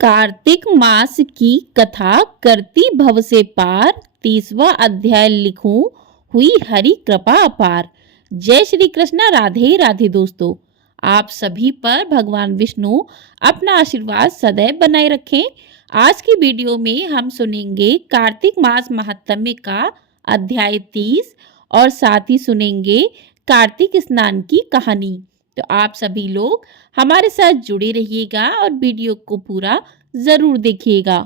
कार्तिक मास की कथा करती भव से पार, 30वां अध्याय लिखूं, हुई हरि कृपा अपार। जय श्री कृष्णा, राधे राधे। दोस्तों, आप सभी पर भगवान विष्णु अपना आशीर्वाद सदैव बनाए रखें। आज की वीडियो में हम सुनेंगे कार्तिक मास महात्म्य का अध्याय 30 और साथ ही सुनेंगे कार्तिक स्नान की कहानी। तो आप सभी लोग हमारे साथ जुड़े रहिएगा और वीडियो को पूरा जरूर देखिएगा।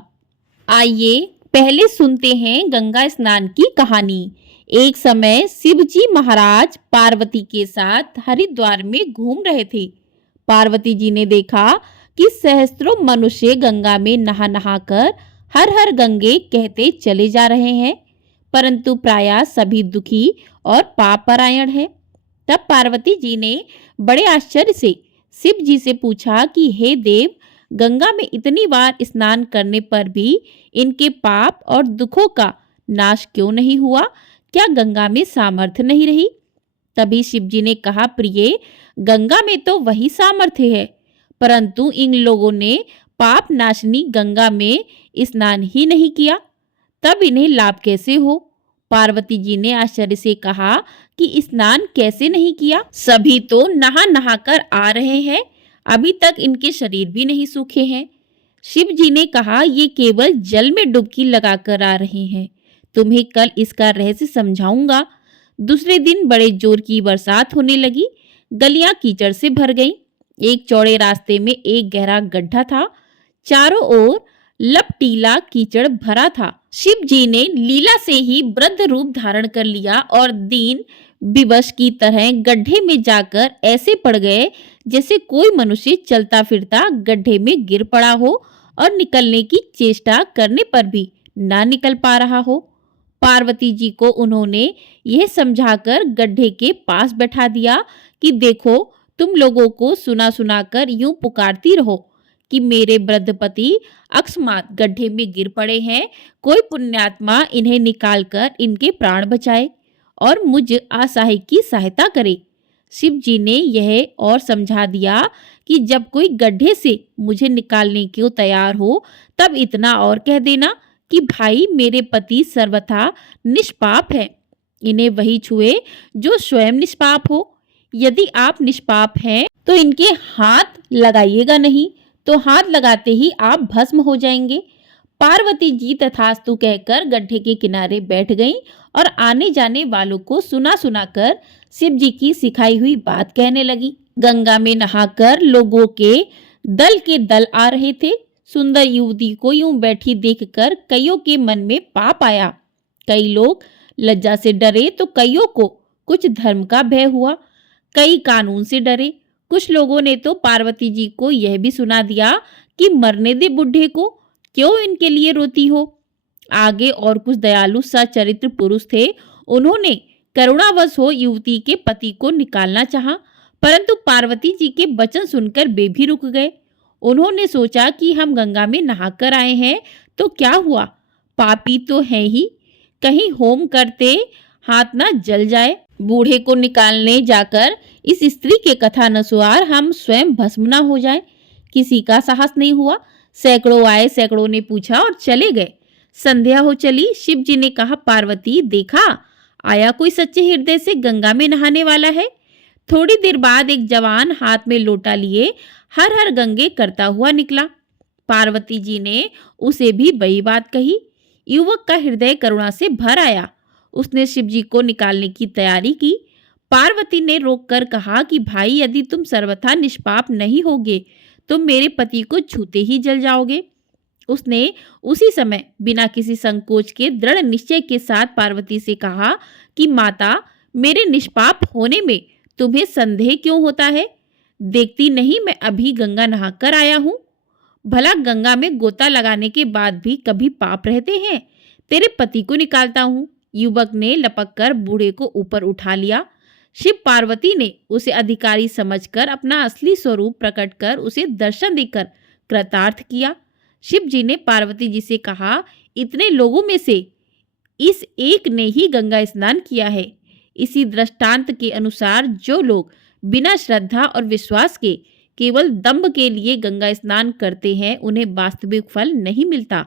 आइए पहले सुनते हैं गंगा स्नान की कहानी। एक समय शिव जी महाराज पार्वती के साथ हरिद्वार में घूम रहे थे। पार्वती जी ने देखा कि सहस्त्रों मनुष्य गंगा में नहा नहा कर हर हर गंगे कहते चले जा रहे हैं, परंतु प्रायः सभी दुखी और पाप परायण है। तब पार्वती जी ने बड़े आश्चर्य से शिव जी से पूछा कि हे देव, गंगा में इतनी बार स्नान करने पर भी इनके पाप और दुखों का नाश क्यों नहीं हुआ? क्या गंगा में सामर्थ्य नहीं रही? तभी शिव जी ने कहा, प्रिय, गंगा में तो वही सामर्थ्य है, परंतु इन लोगों ने पाप नाशनी गंगा में स्नान ही नहीं किया, तब इन्हें लाभ कैसे हो? पार्वती जी ने आश्चर्य से कहा कि स्नान कैसे नहीं किया? सभी तो नहा नहा कर आ रहे हैं, अभी तक इनके शरीर भी नहीं सूखे हैं। शिव जी ने कहा, ये केवल जल में डुबकी लगाकर आ रहे हैं, तुम्हें कल इसका रहस्य समझाऊंगा। दूसरे दिन बड़े जोर की बरसात होने लगी, गलियां कीचड़ से भर गईं। एक चौड़े रास्ते में एक गहरा गड्ढा था, चारों ओर लपटीला कीचड़ भरा था। शिव जी ने लीला से ही वृद्ध रूप धारण कर लिया और दीन विवश की तरह गड्ढे में जाकर ऐसे पड़ गए जैसे कोई मनुष्य चलता फिरता गड्ढे में गिर पड़ा हो और निकलने की चेष्टा करने पर भी ना निकल पा रहा हो। पार्वती जी को उन्होंने यह समझाकर गड्ढे के पास बैठा दिया कि देखो, तुम लोगों को सुना सुनाकर यूं पुकारती रहो कि मेरे वृद्ध पति अकस्मात गड्ढे में गिर पड़े हैं, कोई पुण्यात्मा इन्हें निकालकर इनके प्राण बचाए और मुझ असहाय की सहायता करे। शिव जी ने यह और समझा दिया कि जब कोई गड्ढे से मुझे निकालने को तैयार हो, तब इतना और कह देना कि भाई, मेरे पति सर्वथा निष्पाप है, इन्हें वही छुए जो स्वयं निष्पाप हो। यदि आप निष्पाप हैं तो इनके हाथ लगाइएगा नहीं, तो हाथ लगाते ही आप भस्म हो जाएंगे। पार्वती जी तथास्तु कहकर गड्ढे के किनारे बैठ गईं और आने जाने वालों को सुना सुनाकर शिव जी की सिखाई हुई बात कहने लगी। गंगा में नहाकर लोगों के दल आ रहे थे। सुंदर युवती को यूं बैठी देखकर कईयों के मन में पाप आया। कई लोग लज्जा से डरे तो कईयों को कुछ धर्म का भय हुआ, कई कानून से डरे। कुछ लोगों ने तो पार्वती जी को यह भी सुना दिया कि मरने दे बुढ़े को, क्यों इनके लिए रोती हो। आगे और कुछ दयालु सचरित्र पुरुष थे, उन्होंने करुणावश हो युवती के पति को निकालना चाहा, परंतु पार्वती जी के वचन सुनकर वे भी रुक गए। उन्होंने सोचा कि हम गंगा में नहाकर आए हैं तो क्या हुआ, पापी तो है ही, कहीं होम करते हाथ ना जल जाए। बूढ़े को निकालने जाकर इस स्त्री के कथानुसार हम स्वयं भस्म न हो जाए। किसी का साहस नहीं हुआ। सैकड़ों आए, सैकड़ों ने पूछा और चले गए। संध्या हो चली। शिव जी ने कहा, पार्वती, देखा, आया कोई सच्चे हृदय से गंगा में नहाने वाला है। थोड़ी देर बाद एक जवान हाथ में लोटा लिए हर हर गंगे करता हुआ निकला। पार्वती जी ने उसे भी वही बात कही। युवक का हृदय करुणा से भर आया। उसने शिव जी को निकालने की तैयारी की। पार्वती ने रोककर कहा कि भाई, यदि तुम सर्वथा निष्पाप नहीं होगे तो मेरे पति को छूते ही जल जाओगे। उसने उसी समय बिना किसी संकोच के दृढ़ निश्चय के साथ पार्वती से कहा कि माता, मेरे निष्पाप होने में तुम्हें संदेह क्यों होता है? देखती नहीं मैं अभी गंगा नहाकर आया हूँ। भला गंगा में गोता लगाने के बाद भी कभी पाप रहते हैं? तेरे पति को निकालता हूँ। युवक ने लपककर बूढ़े को ऊपर उठा लिया। शिव पार्वती ने उसे अधिकारी समझकर अपना असली स्वरूप प्रकट कर उसे दर्शन देकर कृतार्थ किया। शिव जी ने पार्वती जी से कहा, इतने लोगों में से इस एक ने ही गंगा स्नान किया है। इसी दृष्टांत के अनुसार जो लोग बिना श्रद्धा और विश्वास के केवल दंभ के लिए गंगा स्नान करते हैं उन्हें वास्तविक फल नहीं मिलता,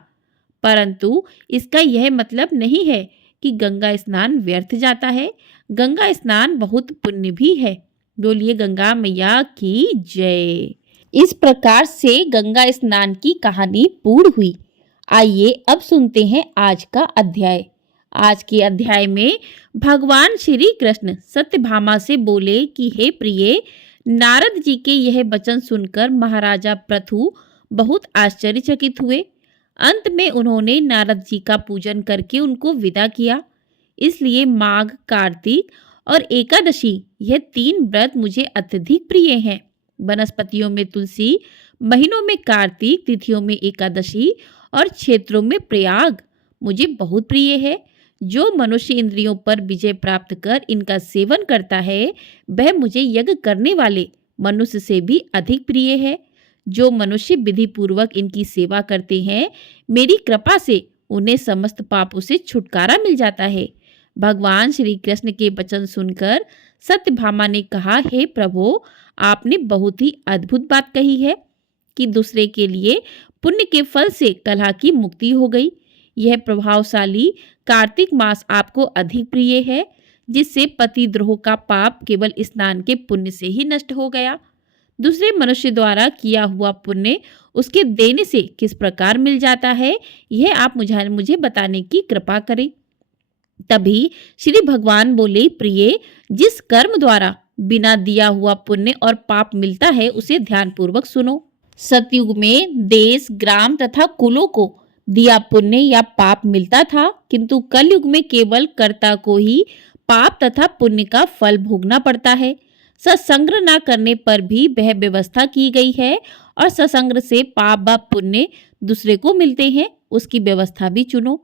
परंतु इसका यह मतलब नहीं है कि गंगा स्नान व्यर्थ जाता है। गंगा स्नान बहुत पुण्य भी है। बोलिए गंगा मैया की जय। इस प्रकार से गंगा स्नान की कहानी पूर्ण हुई। आइए अब सुनते हैं आज का अध्याय। आज के अध्याय में भगवान श्री कृष्ण सत्यभामा से बोले कि हे प्रिय, नारद जी के यह वचन सुनकर महाराजा पृथु बहुत आश्चर्यचकित हुए। अंत में उन्होंने नारद जी का पूजन करके उनको विदा किया। इसलिए माघ, कार्तिक और एकादशी यह 3 व्रत मुझे अत्यधिक प्रिय हैं। वनस्पतियों में तुलसी, महीनों में कार्तिक, तिथियों में एकादशी और क्षेत्रों में प्रयाग मुझे बहुत प्रिय है। जो मनुष्य इंद्रियों पर विजय प्राप्त कर इनका सेवन करता है वह मुझे यज्ञ करने वाले मनुष्य से भी अधिक प्रिय है। जो मनुष्य विधि पूर्वक इनकी सेवा करते हैं, मेरी कृपा से उन्हें समस्त पापों से छुटकारा मिल जाता है। भगवान श्री कृष्ण के वचन सुनकर सत्यभामा ने कहा, हे प्रभु, आपने बहुत ही अद्भुत बात कही है कि दूसरे के लिए पुण्य के फल से कलह की मुक्ति हो गई। यह प्रभावशाली कार्तिक मास आपको अधिक प्रिय है, जिससे पतिद्रोह का पाप केवल स्नान के पुण्य से ही नष्ट हो गया। दूसरे मनुष्य द्वारा किया हुआ पुण्य उसके देने से किस प्रकार मिल जाता है, यह आप मुझे बताने की कृपा करें। तभी श्री भगवान बोले, प्रिय, जिस कर्म द्वारा बिना दिया हुआ पुण्य और पाप मिलता है उसे ध्यानपूर्वक सुनो। सतयुग में देश, ग्राम तथा कुलों को दिया पुण्य या पाप मिलता था, किंतु कलयुग में केवल कर्ता को ही पाप तथा पुण्य का फल भोगना पड़ता है। सत्संग्रह न करने पर भी वह व्यवस्था की गई है और सत्संग्रह से पाप व पुण्य दूसरे को मिलते हैं, उसकी व्यवस्था भी चुनो।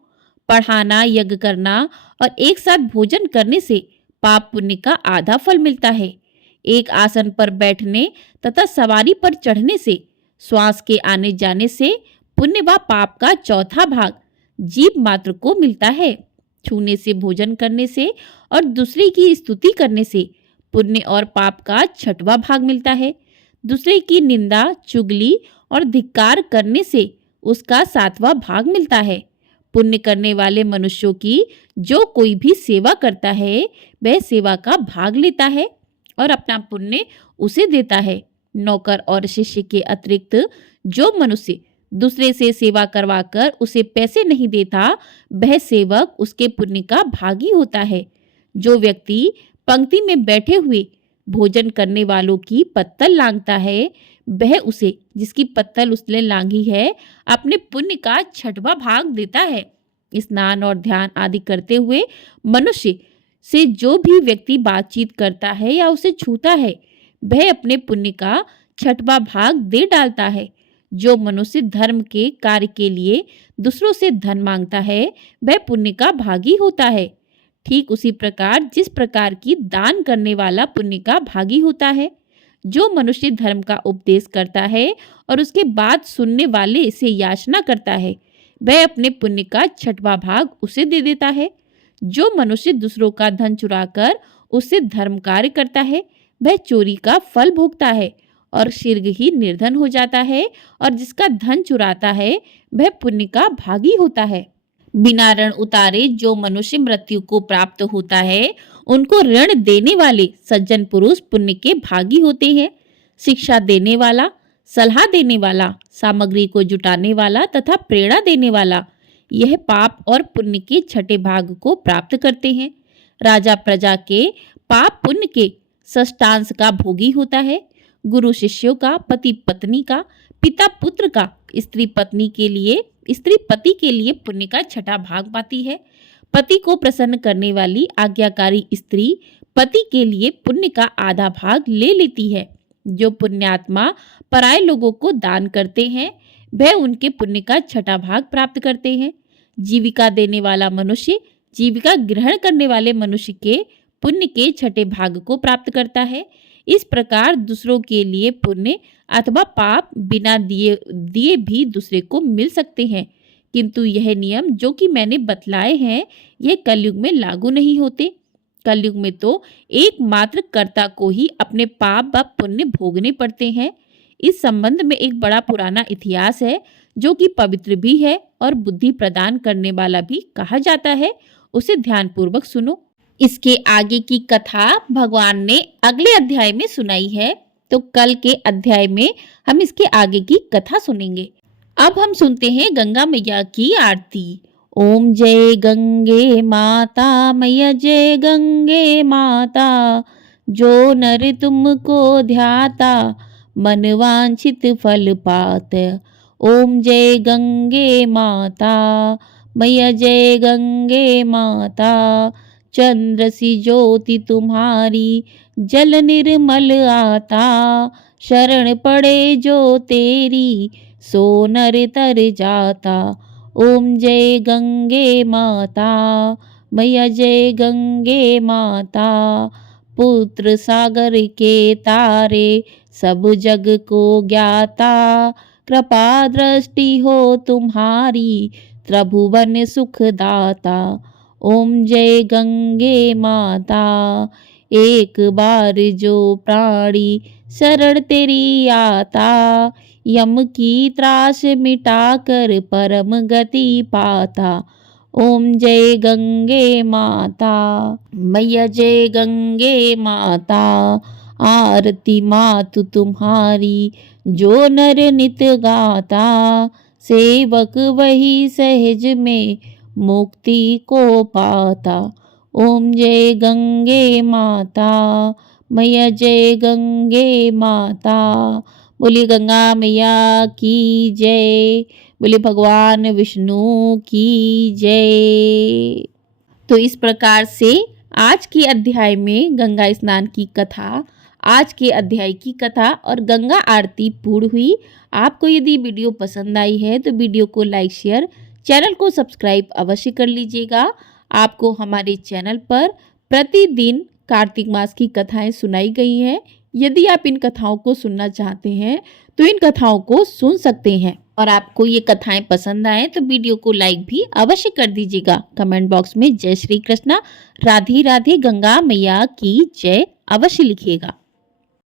पढ़ाना, यज्ञ करना और एक साथ भोजन करने से पाप पुण्य का आधा फल मिलता है। एक आसन पर बैठने तथा सवारी पर चढ़ने से, श्वास के आने जाने से पुण्य व पाप का चौथा भाग जीव मात्र को मिलता है। छूने से, भोजन करने से और दूसरे की स्तुति करने से पुण्य और पाप का 6वां भाग मिलता है। दूसरे की निंदा, चुगली और धिक्कार करने से उसका 7वां भाग मिलता है। पुण्य करने वाले मनुष्यों की जो कोई भी सेवा करता है वह सेवा का भाग लेता है और अपना पुण्य उसे देता है। नौकर और शिष्य के अतिरिक्त जो मनुष्य दूसरे से सेवा करवाकर उसे पैसे नहीं देता, वह सेवक उसके पुण्य का भागी होता है। जो व्यक्ति पंक्ति में बैठे हुए भोजन करने वालों की पत्तल लांघता है, वह उसे, जिसकी पत्तल उसने लांघी है, अपने पुण्य का 6वां भाग देता है। स्नान और ध्यान आदि करते हुए मनुष्य से जो भी व्यक्ति बातचीत करता है या उसे छूता है, वह अपने पुण्य का 6वां भाग दे डालता है। जो मनुष्य धर्म के कार्य के लिए दूसरों से धन मांगता है, वह पुण्य का भागी होता है। ठीक उसी प्रकार जिस प्रकार की दान करने वाला पुण्य का भागी होता है। जो मनुष्य धर्म का उपदेश करता है और उसके बाद सुनने वाले से याचना करता है, वह अपने पुण्य का 6वां भाग उसे दे देता है। जो मनुष्य दूसरों का धन चुराकर उससे धर्म कार्य करता है, वह चोरी का फल भोगता है और शीघ्र ही निर्धन हो जाता है, और जिसका धन चुराता है वह पुण्य का भागी होता है। बिना ऋण उतारे जो मनुष्य मृत्यु को प्राप्त होता है, उनको ऋण देने वाले सज्जन पुरुष पुण्य के भागी होते हैं। शिक्षा देने वाला, सलाह देने वाला, सामग्री को जुटाने वाला तथा प्रेरणा देने वाला, यह पाप और पुण्य के 6ठे भाग को प्राप्त करते हैं। राजा प्रजा के पाप पुण्य के षष्ठांश का भोगी होता है। गुरु शिष्यों का, पति पत्नी का, पिता पुत्र का, स्त्री पत्नी के लिए, स्त्री पति के लिए पुण्य का 6ठा भाग पाती है। पति को प्रसन्न करने वाली आज्ञाकारी स्त्री पति के लिए पुण्य का आधा भाग ले लेती है। जो पुण्यात्मा पराये लोगों को दान करते हैं, वह उनके पुण्य का 6ठा भाग प्राप्त करते हैं। जीविका देने वाला मनुष्य जीविका ग्रहण करने वाले मनुष्य के पुण्य के 6ठे भाग को प्राप्त करता है। इस प्रकार दूसरों के लिए पुण्य अथवा पाप बिना दिए भी दूसरे को मिल सकते हैं, किंतु यह नियम जो कि मैंने बतलाए हैं, यह कलयुग में लागू नहीं होते। कलयुग में तो एकमात्र कर्ता को ही अपने पाप व पुण्य भोगने पड़ते हैं। इस संबंध में एक बड़ा पुराना इतिहास है जो कि पवित्र भी है और बुद्धि प्रदान करने वाला भी कहा जाता है। उसे ध्यानपूर्वक सुनो। इसके आगे की कथा भगवान ने अगले अध्याय में सुनाई है, तो कल के अध्याय में हम इसके आगे की कथा सुनेंगे। अब हम सुनते हैं गंगा मैया की आरती। ओम जय गंगे माता मैया जय गंगे माता, जो नर तुमको ध्याता मन वांछित फल पात। ओम जय गंगे माता मैया जय गंगे माता, चंद्र सी ज्योति तुम्हारी जल निर्मल आता। शरण पड़े जो तेरी सो नर तर जाता। ओम जय गंगे माता मैया जय गंगे माता, पुत्र सागर के तारे सब जग को ज्ञाता। कृपा दृष्टि हो तुम्हारी त्रिभुवन सुखदाता। ओम जय गंगे माता, एक बार जो प्राणी शरण तेरी आता, यम की त्रास मिटाकर परम गति पाता। ओम जय गंगे माता मैया जय गंगे माता, आरती मातु तुम्हारी जो नर नित गाता। सेवक वही सहज में मुक्ति को पाता। ओम जय गंगे माता मैया जय गंगे माता। बोलिए गंगा मैया की जय, बोलिए भगवान विष्णु की जय। तो इस प्रकार से आज के अध्याय में गंगा स्नान की कथा, आज के अध्याय की कथा और गंगा आरती पूर्ण हुई। आपको यदि वीडियो पसंद आई है तो वीडियो को लाइक शेयर, चैनल को सब्सक्राइब अवश्य कर लीजिएगा। आपको हमारे चैनल पर प्रतिदिन कार्तिक मास की कथाएं सुनाई गई हैं। यदि आप इन कथाओं को सुनना चाहते हैं तो इन कथाओं को सुन सकते हैं। और आपको ये कथाएं पसंद आए तो वीडियो को लाइक भी अवश्य कर दीजिएगा। कमेंट बॉक्स में जय श्री कृष्णा, राधे राधे, गंगा मैया की जय अवश्य लिखिएगा।